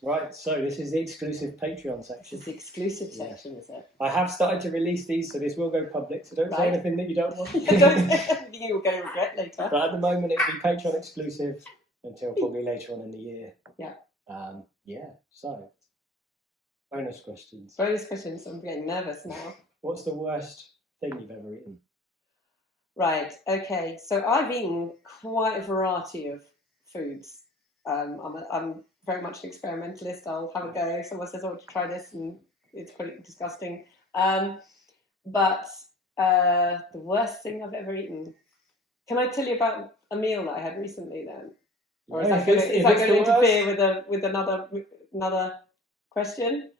Right, so this is the exclusive Patreon section. It's the exclusive section, is it? I have started to release these, so this will go public, so don't say Right. anything that you don't want. Don't say anything you're going to regret later. But at the moment, it'll be Patreon exclusive until probably later on in the year. Yeah. So, bonus questions. Bonus questions, I'm getting nervous now. What's the worst thing you've ever eaten? Right, okay. So I've eaten quite a variety of foods. I'm very much an experimentalist. I'll have a go. Someone says, "Oh, try this," and it's pretty disgusting. But the worst thing I've ever eaten. Can I tell you about a meal that I had recently then? Or is that going to interfere with another question?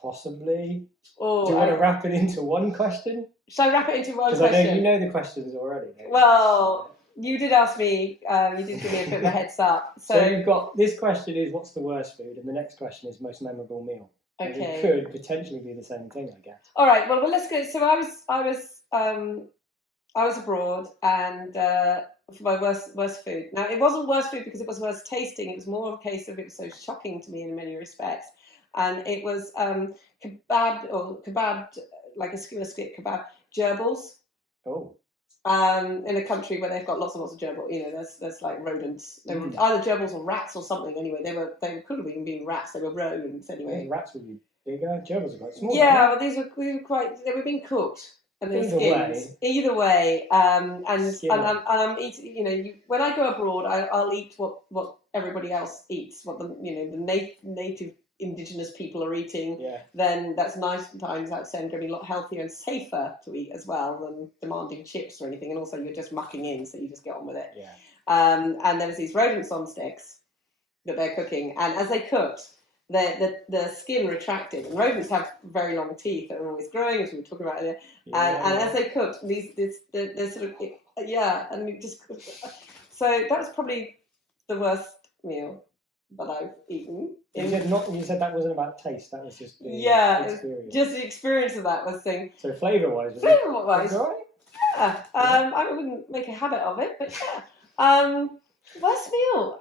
Possibly. Or do you want to wrap it into one question? Shall I wrap it into one question? Because I know you know the questions already. Well, you did ask me. You did give me a bit of a heads up. So you've got this question is what's the worst food, and the next question is most memorable meal. Okay. It could potentially be the same thing, I guess. All right. Well, let's go. So I was abroad, and for my worst food. Now, it wasn't worst food because it was worst tasting. It was more of a case of it was so shocking to me in many respects. And it was kebab, like a skewer stick kebab, gerbils. Oh. In a country where they've got lots and lots of gerbils, there's like rodents. They were either gerbils or rats or something. Anyway, they could have even been rats. They were rodents anyway. Those rats would be bigger. Gerbils are quite small. Yeah, but these were quite. They were being cooked. And either way, and I'm eating. When I go abroad, I'll eat what everybody else eats, what the native indigenous people are eating. Yeah. Then that's 9 times out of 10 going to be a lot healthier and safer to eat as well than demanding chips or anything. And also, you're just mucking in, so you just get on with it. Yeah. And there was these rodents on sticks that they're cooking, and as they cooked, the skin retracted, and rodents have very long teeth that are always growing, as we were talking about earlier. And as they cooked, they're sort of and it just so that was probably the worst meal that I've eaten. You said that wasn't about taste. That was just the experience. Just the experience of that was thing. So flavour-wise, right? Yeah. I wouldn't make a habit of it, but yeah. Worst meal.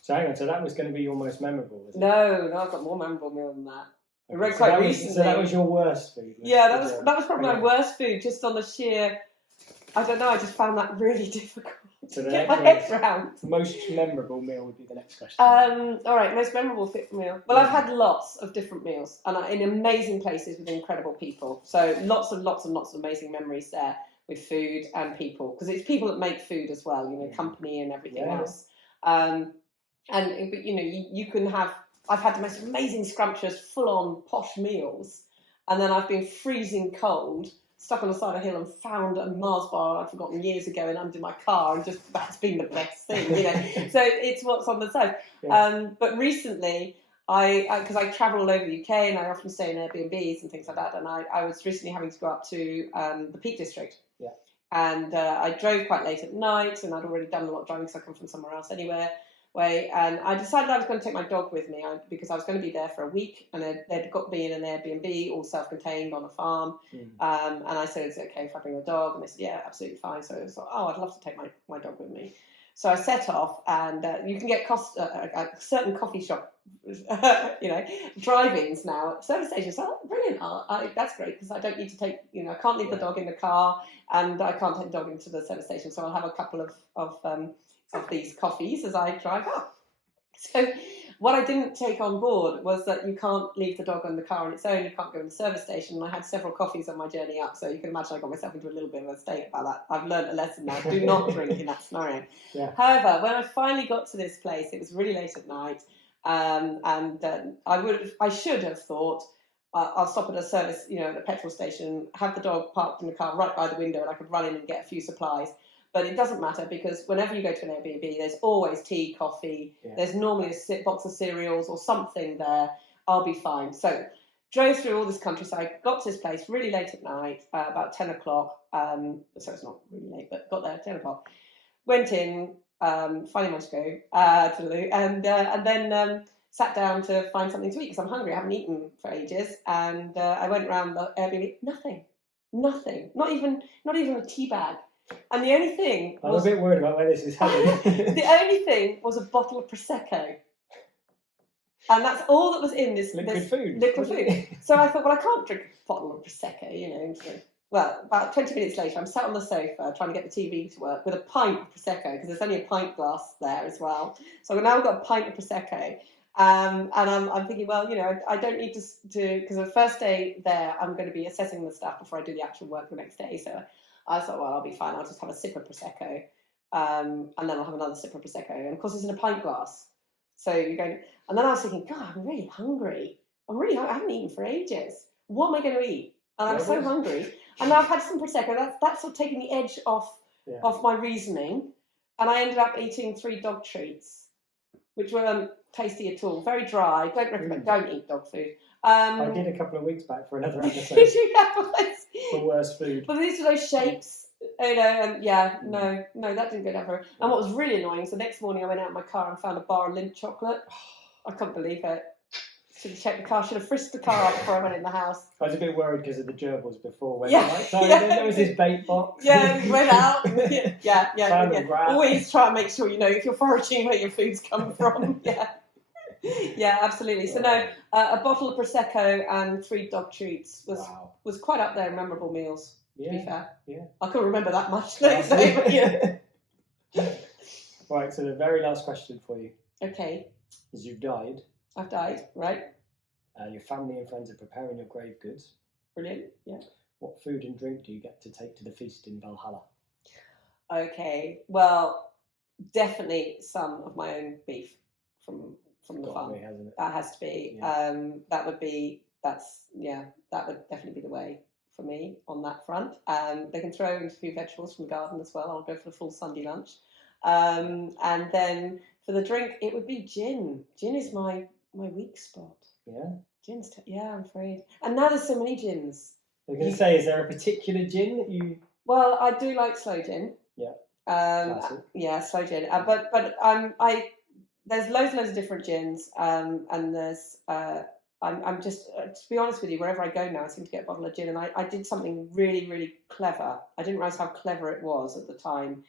So hang on, so that was going to be your most memorable, was it? No, I've got more memorable meal than that. I read so quite recently. So that was your worst food? Yeah, that was probably my worst food, just on the sheer... I don't know, I just found that really difficult to get my head around. Most memorable meal would be the next question. All right, most memorable meal. Well, I've had lots of different meals, and in amazing places with incredible people. So lots and lots of amazing memories there with food and people. Because it's people that make food as well, company and everything else. But you can have. I've had the most amazing, scrumptious, full-on posh meals, and then I've been freezing cold, stuck on the side of a hill, and found a Mars bar I'd forgotten years ago, and under my car, and just that's been the best thing, So it's what's on the side. Yeah. But recently, because I travel all over the UK, and I often stay in Airbnbs and things like that, and I was recently having to go up to the Peak District. Yeah. And I drove quite late at night, and I'd already done a lot of driving because I come from somewhere else anyway. And I decided I was going to take my dog with me because I was going to be there for a week, and they'd got me in an Airbnb, all self-contained on a farm. And I said, "Is it okay if I bring the dog?" And they said, "Yeah, absolutely fine." So I was like, "Oh, I'd love to take my dog with me." So I set off, and you can get a certain coffee shop, drive-ins now at service stations. So, brilliant! That's great because I don't need to take, I can't leave the dog in the car, and I can't take the dog into the service station. So I'll have a couple of these coffees as I drive up. So what I didn't take on board was that you can't leave the dog in the car on its own, you can't go in the service station, and I had several coffees on my journey up, so you can imagine I got myself into a little bit of a state about that. I've learned a lesson now, do not drink in that scenario. Yeah. However, when I finally got to this place, it was really late at night, and I should have thought, I'll stop at a service, at a petrol station, have the dog parked in the car right by the window, and I could run in and get a few supplies. But it doesn't matter because whenever you go to an Airbnb, there's always tea, coffee. Yeah. There's normally a box of cereals or something there. I'll be fine. So drove through all this countryside, got to this place really late at night, about 10 o'clock. So it's not really late, but got there at 10 o'clock. Went in, finally managed to go to the loo, and then sat down to find something to eat because I'm hungry. I haven't eaten for ages. And I went around the Airbnb, nothing. Not even a tea bag. And the only thing I'm a bit worried about where this is heading. The only thing was a bottle of Prosecco. And that's all that was in this Liquid food. Liquid food. So I thought, well, I can't drink a bottle of Prosecco, you know. So, well, about 20 minutes later, I'm sat on the sofa trying to get the TV to work with a pint of Prosecco, because there's only a pint glass there as well. So I've now got a pint of Prosecco. And I'm thinking, well, you know, I don't need to, because the first day there, I'm going to be assessing the stuff before I do the actual work the next day. So I thought, well, I'll be fine. I'll just have a sip of Prosecco. And then I'll have another sip of Prosecco. And of course, it's in a pint glass. So you're going, and then I was thinking, God, I'm really hungry. I haven't eaten for ages. What am I going to eat? And I'm so hungry. And now I've had some Prosecco. That's sort of taken the edge off my reasoning. And I ended up eating 3 dog treats, which weren't tasty at all. Very dry. Don't recommend. Don't eat dog food. I did a couple of weeks back for another episode. Did you have for worst food? But these are those shapes. You know, and no, that didn't go down very well. And what was really annoying is the next morning I went out in my car and found a bar of Lindt chocolate. I couldn't believe it. Should have checked the car. Should have frisked the car up before I went in the house. I was a bit worried because of the gerbils before. When There was this bait box. Yeah, we went out. Yeah. Grab. Always try and make sure you know if you're foraging where your food's come from. Yeah, absolutely. So no, a bottle of Prosecco and 3 dog treats was quite up there in memorable meals. To be fair, I couldn't remember that much. Right. So the very last question for you. Okay. Is you've died. I've died, right? Your family and friends are preparing your grave goods. Brilliant. Yeah. What food and drink do you get to take to the feast in Valhalla? Okay. Well, definitely some of my own beef from the farm. That has to be. Yeah. That would definitely be the way for me on that front. They can throw in a few vegetables from the garden as well. I'll go for the full Sunday lunch. And then for the drink, it would be gin. Gin is my weak spot. Yeah. Gin's, I'm afraid. And now there's so many gins. I was going to say, is there a particular gin that you? Well, I do like sloe gin. Yeah. Yeah, sloe gin. But there's loads of different gins. And there's I'm just to be honest with you, wherever I go now, I seem to get a bottle of gin. And I did something really, really clever. I didn't realise how clever it was at the time.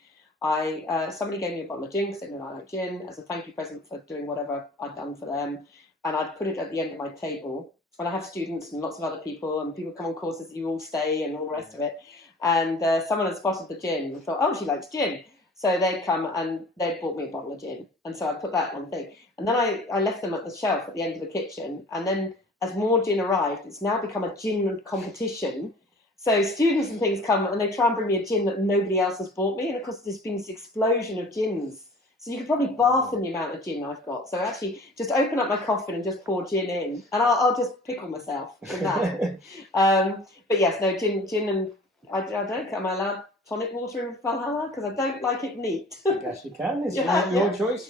Somebody gave me a bottle of gin because they knew I like gin as a thank you present for doing whatever I'd done for them, and I'd put it at the end of my table. And I have students and lots of other people, and people come on courses. You all stay and all the rest of it. And someone had spotted the gin and thought, oh, she likes gin. So they'd come and they'd bought me a bottle of gin, and so I put that on the thing. And then I left them at the shelf at the end of the kitchen. And then as more gin arrived, it's now become a gin competition. So students and things come and they try and bring me a gin that nobody else has bought me. And of course, there's been this explosion of gins. So you could probably bath in the amount of gin I've got. So actually, just open up my coffin and just pour gin in. And I'll just pickle myself from that. But yes, no, gin and I don't know, am I allowed tonic water in Valhalla? Because I don't like it neat. I guess you can. It's your choice.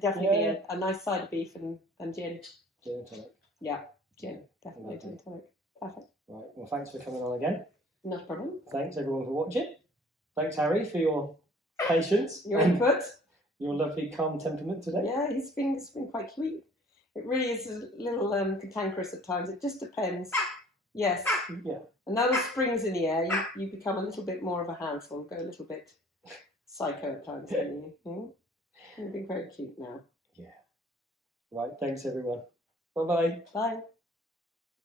Definitely a nice side of beef and gin. Gin and tonic. Yeah, gin. Definitely gin and tonic. Perfect. Right, well, thanks for coming on again. No problem. Thanks, everyone, for watching. Thanks, Harry, for your patience. Your input. Your lovely, calm temperament today. Yeah, it's been quite cute. It really is a little cantankerous at times. It just depends. Yes. Yeah. And now the spring's in the air, you become a little bit more of a handful, go a little bit psycho at times, don't you? You're being very cute now. Yeah. Right, thanks, everyone. Bye-bye. Bye.